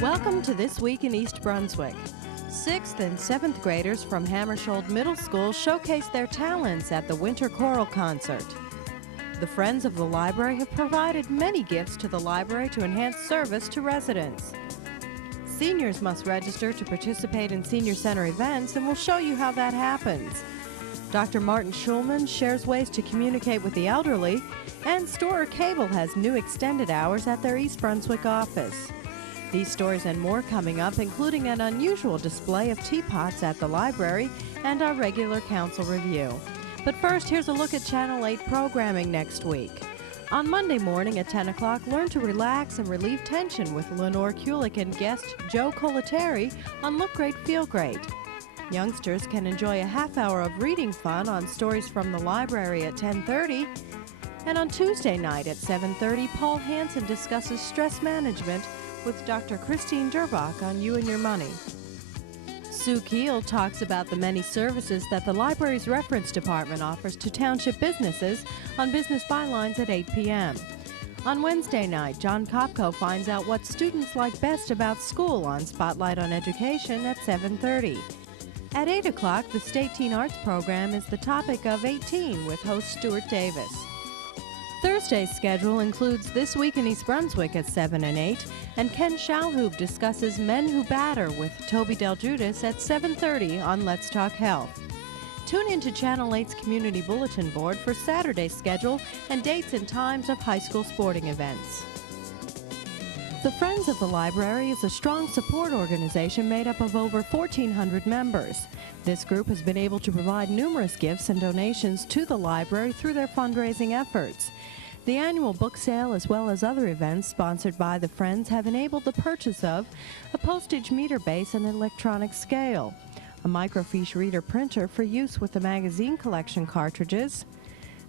Welcome to This Week in East Brunswick. 6th and 7th graders from Hammarskjold Middle School showcased their talents at the Winter Choral Concert. The Friends of the Library have provided many gifts to the library to enhance service to residents. Seniors must register to participate in Senior Center events, and we'll show you how that happens. Dr. Martin Shulman shares ways to communicate with the elderly, and Storer Cable has new extended hours at their East Brunswick office. These stories and more coming up, including an unusual display of teapots at the library and our regular council review. But first, here's a look at Channel 8 programming next week. On Monday morning at 10 o'clock, learn to relax and relieve tension with Lenore Kulik and guest Joe Colateri on Look Great, Feel Great. Youngsters can enjoy a half hour of reading fun on stories from the library at 10:30. And on Tuesday night at 7:30, Paul Hansen discusses stress management with Dr. Christine Durbach on You and Your Money. Sue Keel talks about the many services that the library's reference department offers to township businesses on Business Bylines at 8 p.m. On Wednesday night, John Kopko finds out what students like best about school on Spotlight on Education at 7:30. At 8 o'clock, the State Teen Arts program is the topic of 18 with host Stuart Davis. Thursday's schedule includes This Week in East Brunswick at 7 and 8, and Ken Shalhoub discusses Men Who Batter with Toby Del Judas at 7:30 on Let's Talk Health. Tune into Channel 8's Community Bulletin Board for Saturday's schedule and dates and times of high school sporting events. The Friends of the Library is a strong support organization made up of over 1,400 members. This group has been able to provide numerous gifts and donations to the library through their fundraising efforts. The annual book sale, as well as other events sponsored by the Friends, have enabled the purchase of a postage meter base and electronic scale, a microfiche reader printer for use with the magazine collection cartridges,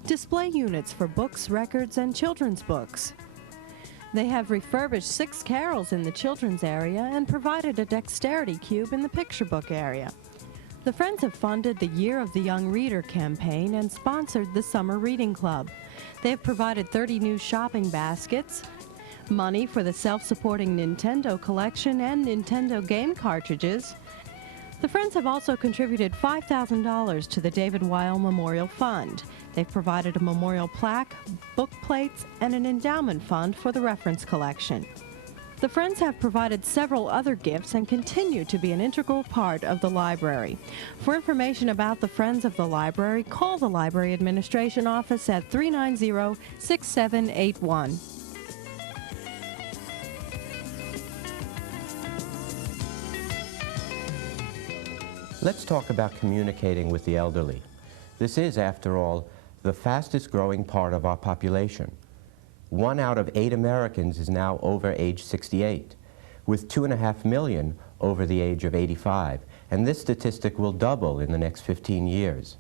display units for books, records, and children's books. They have refurbished 6 carols in the children's area and provided a dexterity cube in the picture book area. The Friends have funded the Year of the Young Reader campaign and sponsored the Summer Reading Club. They have provided 30 new shopping baskets, money for the self-supporting Nintendo collection and Nintendo game cartridges. The Friends have also contributed $5,000 to the David Weil Memorial Fund. They've provided a memorial plaque, book plates, and an endowment fund for the reference collection. The Friends have provided several other gifts and continue to be an integral part of the library. For information about the Friends of the Library, call the Library Administration Office at 390-6781. Let's talk about communicating with the elderly. This is, after all, the fastest growing part of our population. 1 out of 8 Americans is now over age 68, with 2.5 million over the age of 85, and this statistic will double in the next 15 years.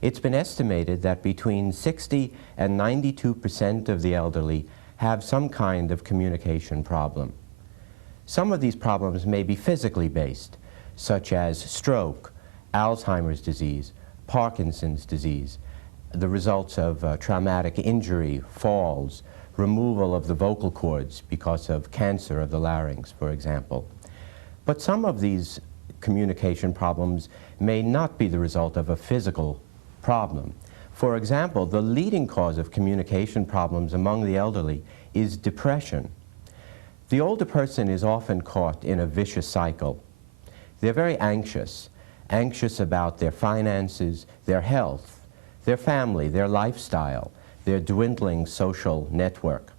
It's been estimated that between 60 and 92% of the elderly have some kind of communication problem. Some of these problems may be physically based, such as stroke, Alzheimer's disease, Parkinson's disease, the results of traumatic injury, falls, removal of the vocal cords because of cancer of the larynx, for example. But some of these communication problems may not be the result of a physical problem. For example, the leading cause of communication problems among the elderly is depression. The older person is often caught in a vicious cycle. They're very anxious about their finances, their health, their family, their lifestyle, their dwindling social network.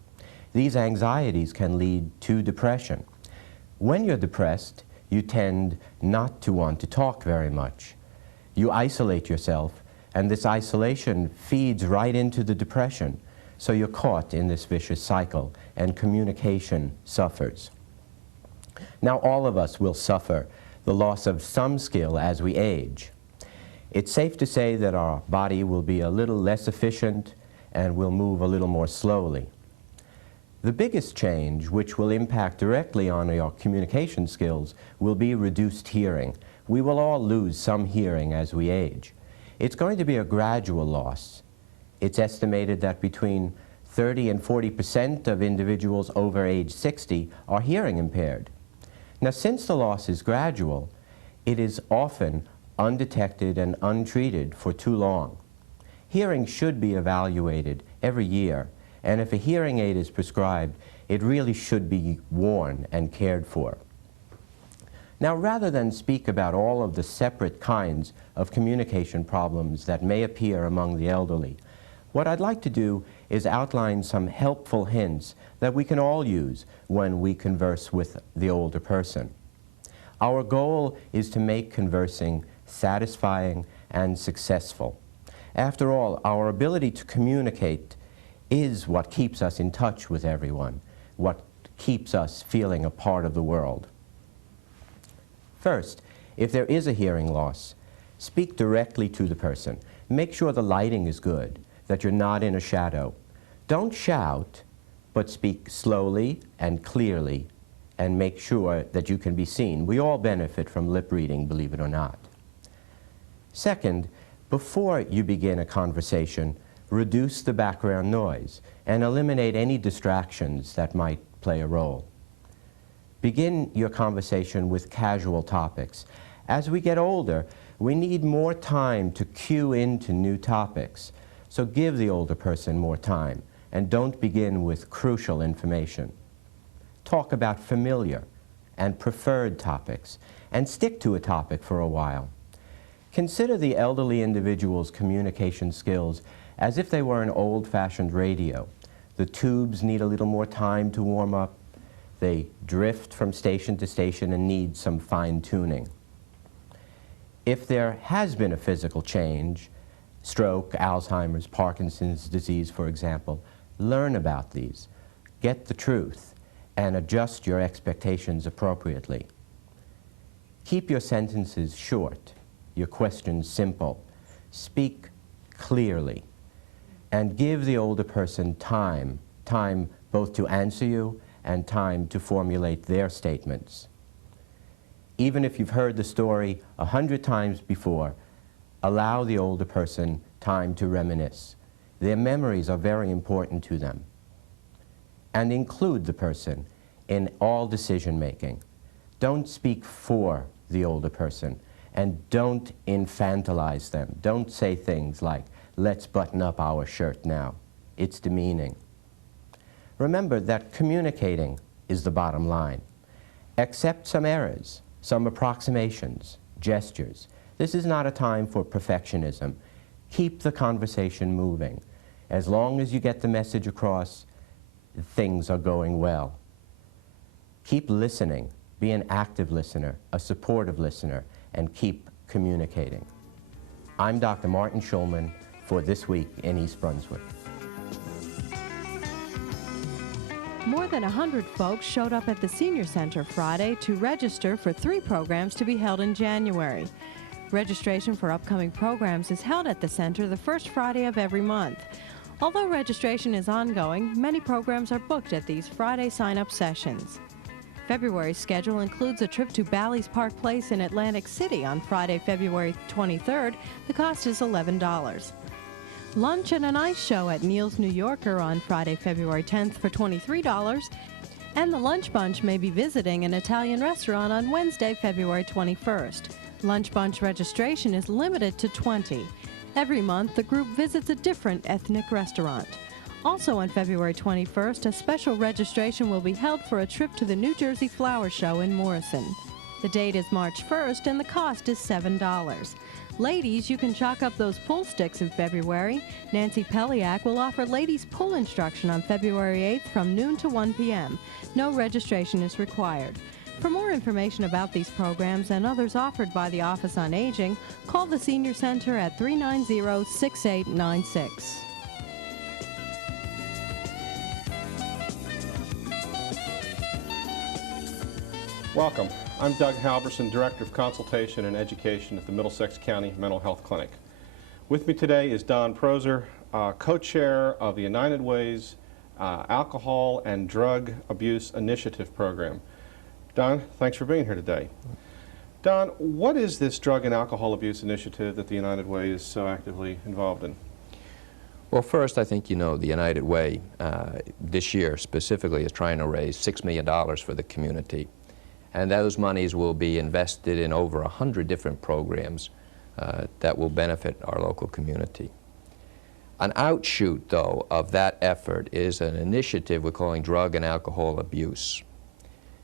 These anxieties can lead to depression. When you're depressed, you tend not to want to talk very much. You isolate yourself, and this isolation feeds right into the depression, so you're caught in this vicious cycle, and communication suffers. Now, all of us will suffer the loss of some skill as we age. It's safe to say that our body will be a little less efficient and will move a little more slowly. The biggest change, which will impact directly on our communication skills, will be reduced hearing. We will all lose some hearing as we age. It's going to be a gradual loss. It's estimated that between 30 and 40% of individuals over age 60 are hearing impaired. Now, since the loss is gradual, it is often undetected and untreated for too long. Hearing should be evaluated every year, and if a hearing aid is prescribed, it really should be worn and cared for. Now, rather than speak about all of the separate kinds of communication problems that may appear among the elderly, what I'd like to do is outline some helpful hints that we can all use when we converse with the older person. Our goal is to make conversing satisfying and successful. After all, our ability to communicate is what keeps us in touch with everyone, what keeps us feeling a part of the world. First, if there is a hearing loss, speak directly to the person. Make sure the lighting is good, that you're not in a shadow. Don't shout, but speak slowly and clearly, and make sure that you can be seen. We all benefit from lip reading, believe it or not. Second, before you begin a conversation, reduce the background noise and eliminate any distractions that might play a role. Begin your conversation with casual topics. As we get older, we need more time to cue into new topics. So give the older person more time and don't begin with crucial information. Talk about familiar and preferred topics and stick to a topic for a while. Consider the elderly individual's communication skills as if they were an old-fashioned radio. The tubes need a little more time to warm up. They drift from station to station and need some fine-tuning. If there has been a physical change, stroke, Alzheimer's, Parkinson's disease, for example, learn about these. Get the truth and adjust your expectations appropriately. Keep your sentences short, your questions simple. Speak clearly, and give the older person time both to answer you and time to formulate their statements. Even if you've heard the story 100 times before, allow the older person time to reminisce. Their memories are very important to them. And include the person in all decision-making. Don't speak for the older person, and don't infantilize them. Don't say things like, "Let's button up our shirt now." It's demeaning. Remember that communicating is the bottom line. Accept some errors, some approximations, gestures. This is not a time for perfectionism. Keep the conversation moving. As long as you get the message across, things are going well. Keep listening. Be an active listener, a supportive listener, and keep communicating. I'm Dr. Martin Shulman for This Week in East Brunswick. More than 100 folks showed up at the Senior Center Friday to register for 3 programs to be held in January. Registration for upcoming programs is held at the center the first Friday of every month. Although registration is ongoing, many programs are booked at these Friday sign-up sessions. February's schedule includes a trip to Bally's Park Place in Atlantic City on Friday, February 23rd. The cost is $11. Lunch and an ice show at Neil's New Yorker on Friday, February 10th for $23. And the Lunch Bunch may be visiting an Italian restaurant on Wednesday, February 21st. Lunch Bunch registration is limited to 20. Every month, the group visits a different ethnic restaurant. Also on February 21st, a special registration will be held for a trip to the New Jersey Flower Show in Morrison. The date is March 1st, and the cost is $7. Ladies, you can chalk up those pool sticks in February. Nancy Peliak will offer ladies pool instruction on February 8th from noon to 1 p.m. No registration is required. For more information about these programs and others offered by the Office on Aging, call the Senior Center at 390-6896. Welcome. I'm Doug Halverson, Director of Consultation and Education at the Middlesex County Mental Health Clinic. With me today is Don Proser, co-chair of the United Way's Alcohol and Drug Abuse Initiative Program. Don, thanks for being here today. Don, what is this Drug and Alcohol Abuse Initiative that the United Way is so actively involved in? Well, first, I think you know the United Way this year specifically is trying to raise $6 million for the community. And those monies will be invested in over 100 different programs that will benefit our local community. An outshoot, though, of that effort is an initiative we're calling Drug and Alcohol Abuse.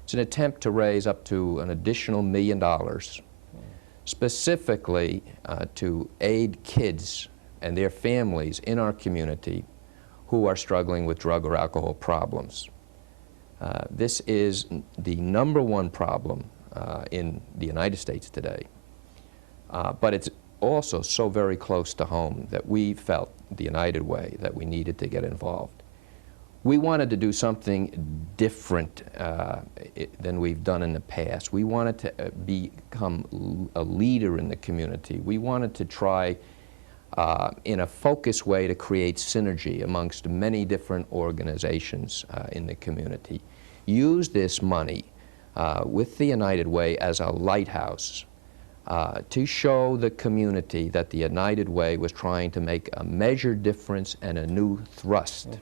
It's an attempt to raise up to an additional $1 million, specifically to aid kids and their families in our community who are struggling with drug or alcohol problems. This is the #1 problem in the United States today. But it's also so very close to home that we felt, the United Way, that we needed to get involved. We wanted to do something different than we've done in the past. We wanted to become a leader in the community. We wanted to try in a focused way to create synergy amongst many different organizations in the community. Use this money with the United Way as a lighthouse to show the community that the United Way was trying to make a measured difference and a new thrust.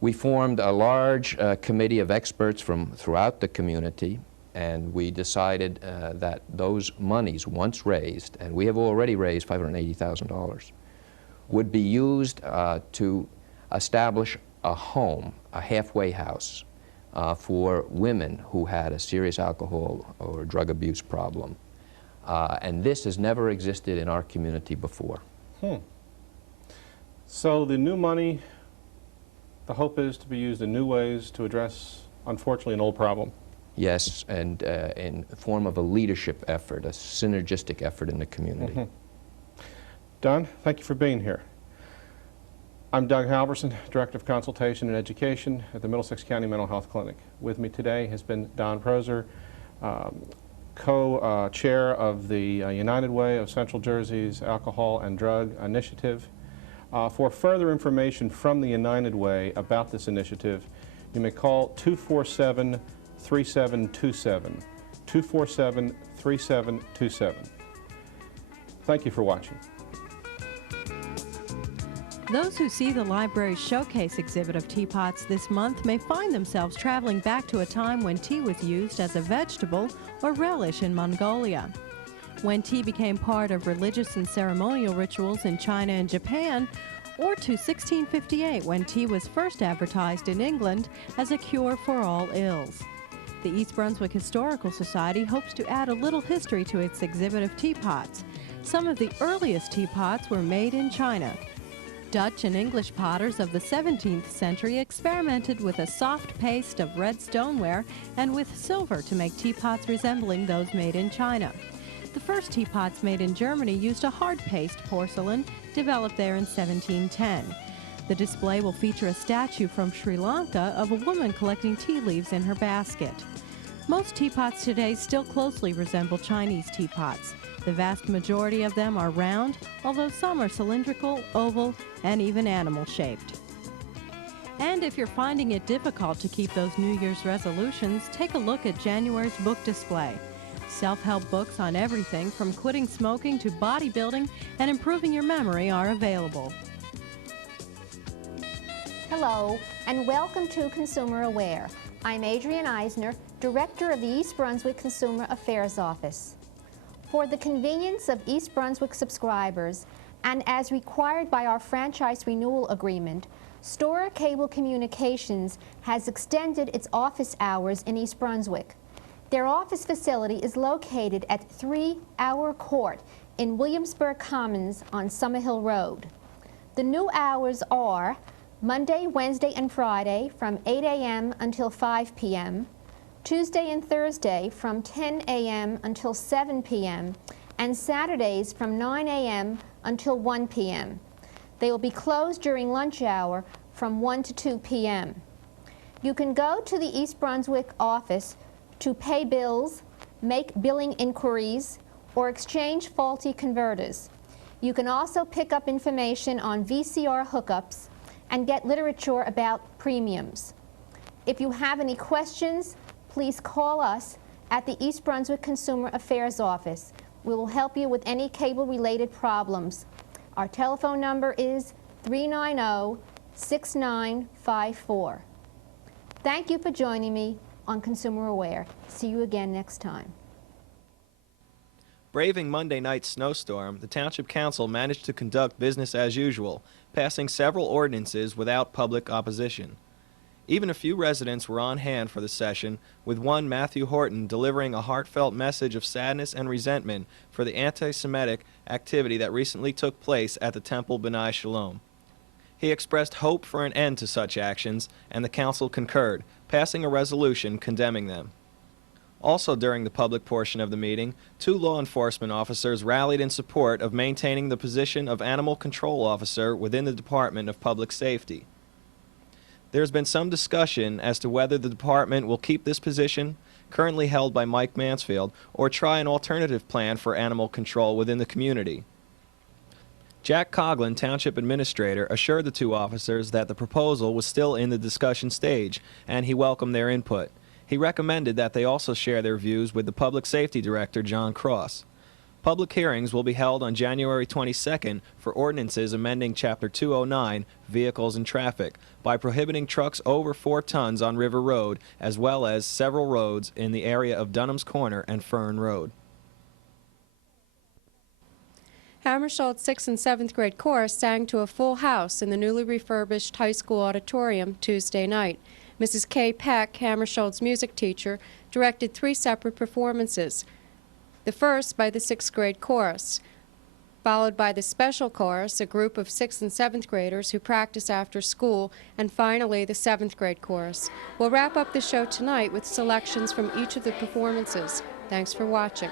We formed a large committee of experts from throughout the community, and we decided that those monies, once raised, and we have already raised $580,000, would be used to establish a home, a halfway house, for women who had a serious alcohol or drug abuse problem. And this has never existed in our community before. So the new money, the hope is to be used in new ways to address, unfortunately, an old problem. Yes, and in the form of a leadership effort, a synergistic effort in the community. Don, thank you for being here. I'm Doug Halverson, Director of Consultation and Education at the Middlesex County Mental Health Clinic. With me today has been Don Proser, co-chair of the United Way of Central Jersey's Alcohol and Drug Initiative. For further information from the United Way about this initiative, you may call 247-3727, 247-3727. Thank you for watching. Those who see the library's showcase exhibit of teapots this month may find themselves traveling back to a time when tea was used as a vegetable or relish in Mongolia. When tea became part of religious and ceremonial rituals in China and Japan, or to 1658 when tea was first advertised in England as a cure for all ills. The East Brunswick Historical Society hopes to add a little history to its exhibit of teapots. Some of the earliest teapots were made in China. Dutch and English potters of the 17th century experimented with a soft paste of red stoneware and with silver to make teapots resembling those made in China. The first teapots made in Germany used a hard paste porcelain developed there in 1710. The display will feature a statue from Sri Lanka of a woman collecting tea leaves in her basket. Most teapots today still closely resemble Chinese teapots. The vast majority of them are round, although some are cylindrical, oval, and even animal-shaped. And if you're finding it difficult to keep those New Year's resolutions, take a look at January's book display. Self-help books on everything from quitting smoking to bodybuilding and improving your memory are available. Hello, and welcome to Consumer Aware. I'm Adrienne Eisner, Director of the East Brunswick Consumer Affairs Office. For the convenience of East Brunswick subscribers, and as required by our franchise renewal agreement, Stora Cable Communications has extended its office hours in East Brunswick. Their office facility is located at 3 Hour Court in Williamsburg Commons on Summerhill Road. The new hours are Monday, Wednesday, and Friday from 8 a.m. until 5 p.m., Tuesday and Thursday from 10 a.m. until 7 p.m., and Saturdays from 9 a.m. until 1 p.m. They will be closed during lunch hour from 1 to 2 p.m. You can go to the East Brunswick office to pay bills, make billing inquiries, or exchange faulty converters. You can also pick up information on VCR hookups and get literature about premiums. If you have any questions, please call us at the East Brunswick Consumer Affairs Office. We will help you with any cable-related problems. Our telephone number is 390-6954. Thank you for joining me on on Consumer Aware. See you again next time. Braving Monday night's snowstorm, the Township Council managed to conduct business as usual, passing several ordinances without public opposition. Even a few residents were on hand for the session, with one, Matthew Horton, delivering a heartfelt message of sadness and resentment for the anti-Semitic activity that recently took place at the Temple B'nai Shalom. He expressed hope for an end to such actions, and the council concurred, passing a resolution condemning them. Also during the public portion of the meeting, 2 law enforcement officers rallied in support of maintaining the position of Animal Control Officer within the Department of Public Safety. There has been some discussion as to whether the department will keep this position, currently held by Mike Mansfield, or try an alternative plan for animal control within the community. Jack Coughlin, Township Administrator, assured the 2 officers that the proposal was still in the discussion stage, and he welcomed their input. He recommended that they also share their views with the Public Safety Director, John Cross. Public hearings will be held on January 22nd for ordinances amending Chapter 209, Vehicles and Traffic, by prohibiting trucks over 4 tons on River Road, as well as several roads in the area of Dunham's Corner and Fern Road. Hammarskjold 6th and 7th grade chorus sang to a full house in the newly refurbished high school auditorium Tuesday night. Mrs. Kay Peck, Hammarskjold's music teacher, directed 3 separate performances. The first by the 6th grade chorus, followed by the special chorus, a group of 6th and 7th graders who practice after school, and finally the 7th grade chorus. We'll wrap up the show tonight with selections from each of the performances. Thanks for watching.